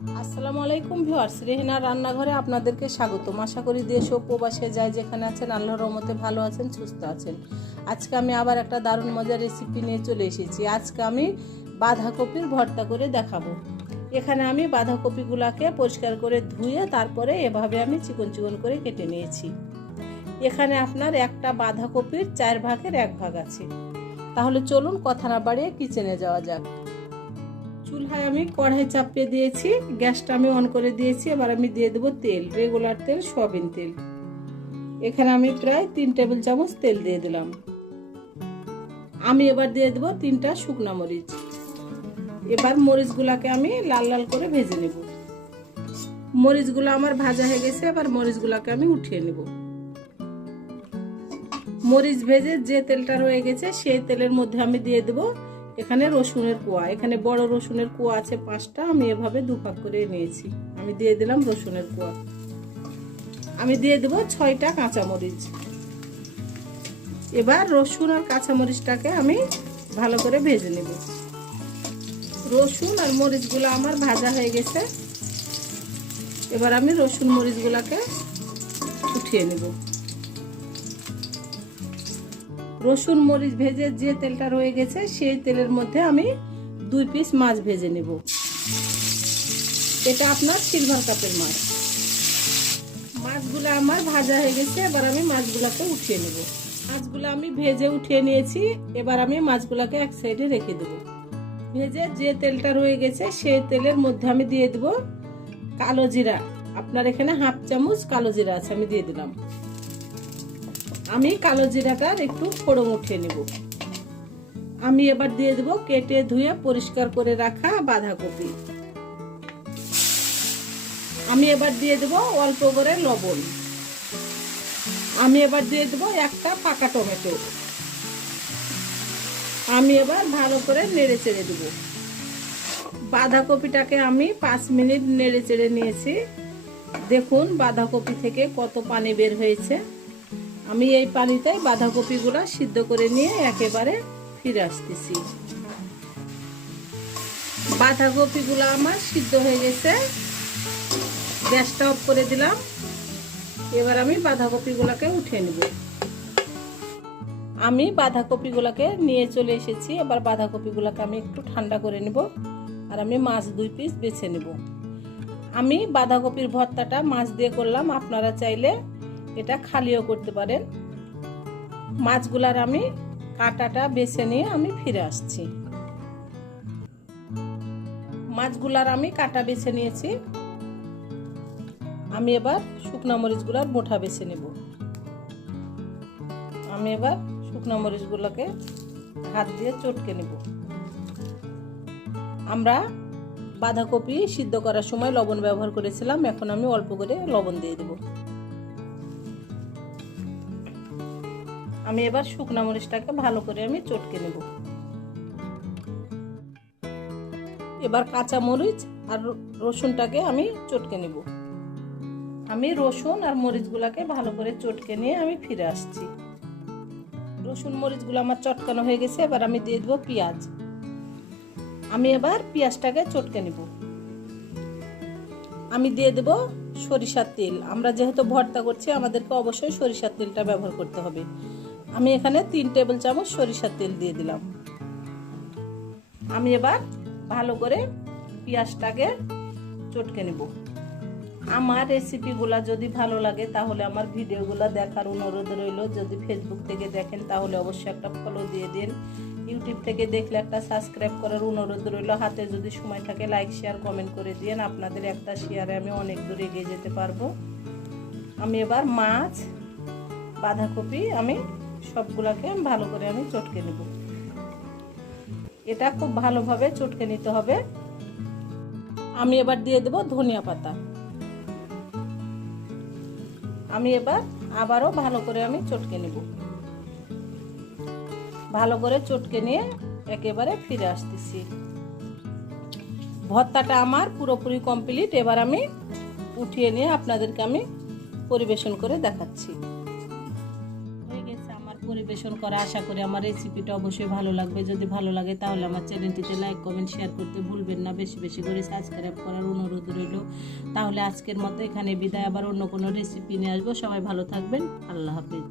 আসসালামু আলাইকুম ভিউয়ার্স, রেহিনা রান্নাঘরে আপনাদেরকে স্বাগতম। আশা করি দেশ ও প্রবাসে যায় যেখানে আছেন, আল্লাহর রহমতে ভালো আছেন, সুস্থ আছেন। আজকে আমি আবার একটা দারুণ মজার রেসিপি নিয়ে চলে এসেছি। আজকে আমি বাঁধাকপির ভর্তা করে দেখাবো। এখানে আমি বাঁধাকপিগুলোকে পরিষ্কার করে ধুয়ে তারপরে এভাবে আমি চিকন চিকন করে কেটে নিয়েছি। এখানে আপনার একটা বাঁধাকপির চার ভাগের এক ভাগ আছে। তাহলে চলুন কথা না বাড়িয়ে কিচেনে যাওয়া যাক। চুলহায় আমি কড়াই চাপিয়ে দিয়েছি, গ্যাসটা আমি অন করে দিয়েছি, এবার আমি দিয়ে দেবো তেল রেগুলার তেল, সয়াবিন তেল। এখানে আমি প্রায় তিন টেবিল চামচ তেল দিয়ে দিলাম। আমি এবার দিয়ে দেবো তিনটা শুকনা মরিচ। এবার মরিচগুলাকে আমি লাল লাল করে ভেজে নেব। মরিচগুলো আমার ভাজা হয়ে গেছে, এবার মরিচগুলাকে আমি উঠিয়ে নেব। মরিচ ভেজে যে তেলটা রয়ে গেছে, সেই তেলের মধ্যে আমি দিয়ে দেবো এখানে রসুনের কুয়া। এখানে বড় রসুনের কুয়া আছে পাঁচটা, আমি এভাবে দুভাগ করে নিয়েছি আমি দিয়ে দিলাম রসুনের কুয়া। আমি দিয়ে দেবো ছয়টা কাঁচামরিচ। এবার রসুন আর কাঁচামরিচটাকে আমি ভালো করে ভেজে নেব। রসুন আর মরিচগুলো আমার ভাজা হয়ে গেছে। এবার আমি রসুন মরিচগুলোকে উঠিয়ে নেব। রসুন, মরিচ ভেজে যে তেলটা রয়ে গেছে, সেই তেলের মধ্যে আমি দুই পিস মাছ ভেজে নেব। এটা আপনার সিলভার কাপের মাছ। মাছগুলো আমার ভাজা হয়ে গেছে, এবার আমি মাছগুলোকে উঠিয়ে নেব। মাছগুলো আমি ভেজে উঠিয়ে নিয়েছি, এবার আমি মাছগুলোকে এক সাইডে রেখে দেব। ভেজে যে তেলটা রয়ে গেছে, সেই তেলের মধ্যে আমি দিয়ে দেব কালো জিরা। আপনার এখানে হাফ চামচ কালো জিরা আছে, আমি দিয়ে দিলাম। আমি কালো জিরাটার একটু ফোড়ন উঠিয়ে নেব। আমি এবার দিয়ে দেব কেটে ধুয়ে পরিষ্কার করে রাখা বাঁধাকপি। আমি এবার দিয়ে দেব অল্প করে লবণ। আমি এবার দিয়ে দেব একটা পাকা টমেটো। আমি এবার ভালো করে নেড়ে চেড়ে দেবো। বাঁধাকপিটাকে আমি পাঁচ মিনিট নেড়ে চেড়ে নিয়েছি। দেখুন বাঁধাকপি থেকে কত পানি বের হয়েছে। আমি এই পানিতে বাঁধাকপিগুলো সিদ্ধ করে নিয়ে একেবারে ফিরে আসতেছি। বাঁধাকপিগুলো আমার সিদ্ধ হয়ে গেছে। গ্যাসটা অফ করে দিলাম। এবার আমি বাঁধাকপিগুলোকে উঠে নেব। আমি বাঁধাকপিগুলোকে নিয়ে চলে এসেছি। এবার বাঁধাকপিগুলোকে আমি একটু ঠান্ডা করে নেব আর আমি মাছ দুই পিস বেছে নেব। আমি বাঁধাকপির ভর্তাটা মাছ দিয়ে করলাম। আপনারা চাইলে এটা খালিও করতে পারেন। মাছগুলার আমি কাটাটা বেছে নিয়ে আমি ফিরে আসছি। মাছগুলার আমি কাটা বেছে নিয়েছি। আমি এবার শুকনো মরিচগুলার মোঠা বেছে নেব। আমি এবার শুকনো মরিচগুলোকে হাত দিয়ে চটকে নেব। আমরা বাঁধাকপি সিদ্ধ করার সময় লবণ ব্যবহার করেছিলাম, এখন আমি অল্প করে লবণ দিয়ে দেবো। আমি এবার শুকনা মরিচটাকে ভালো করে আমি চটকে নেব। এবার কাঁচা মরিচ আর রসুনটাকে আমি চটকে নেব। আমি রসুন আর মরিচগুলাকে ভালো করে চটকে নিয়ে আমি ফিরে আসছি। রসুন মরিচগুলো আমার চটকানো হয়ে গেছে, এবার আমি দিয়ে দেবো পেঁয়াজ। আমি এবার পেঁয়াজটাকে চটকে নেব। আমি দিয়ে দেব সরিষার তেল। আমরা যেহেতু ভর্তা করছি, আমাদেরকে অবশ্যই সরিষার তেলটা ব্যবহার করতে হবে। আমি এখানে তিন টেবিল চামচ সরিষার তেল দিয়ে দিলাম। আমি এবার ভালো করে পেঁয়াজটাকে চটকে নেব। আমার রেসিপিগুলো যদি ভালো লাগে, তাহলে আমার ভিডিওগুলো দেখার অনুরোধ রইল। যদি ফেসবুক থেকে দেখেন, তাহলে অবশ্যই একটা ফলো দিয়ে দিন। ইউটিউব থেকে দেখলে একটা সাবস্ক্রাইব করার অনুরোধ রইল। হাতে যদি সময় থাকে লাইক শেয়ার কমেন্ট করে দিন আপনাদের একটা শেয়ারে আমি অনেক দূর এগিয়ে যেতে পারব। আমি এবার মাছ, বাঁধাকপি আমি সবগুলাকে ভালো করে আমি চটকে নেব। এটা খুব ভালোভাবে চটকে নিতে হবে। আমি এবার দিয়ে দেব ধনিয়া পাতা। আমি এবার আবারও ভালো করে আমি চটকে নেব। ভালো করে চটকে নিয়ে একেবারে ফিরে আসতেছি। ভর্তাটা আমার পুরোপুরি কমপ্লিট। এবার আমি উঠিয়ে নিয়ে আপনাদেরকে আমি পরিবেশন করে দেখাচ্ছি। পরিবেশন করা, আশা করি আমার রেসিপিটা অবশ্যই ভালো লাগবে। যদি ভালো লাগে তাহলে আমার চ্যানেলটিতে লাইক কমেন্ট শেয়ার করতে ভুলবেন না। বেশি বেশি করে সাবস্ক্রাইব করার অনুরোধ রইল। তাহলে আজকের মতো এখানে বিদায়। আবার অন্য কোনো রেসিপি নিয়ে আসব। সবাই ভালো থাকবেন। আল্লাহ হাফিজ।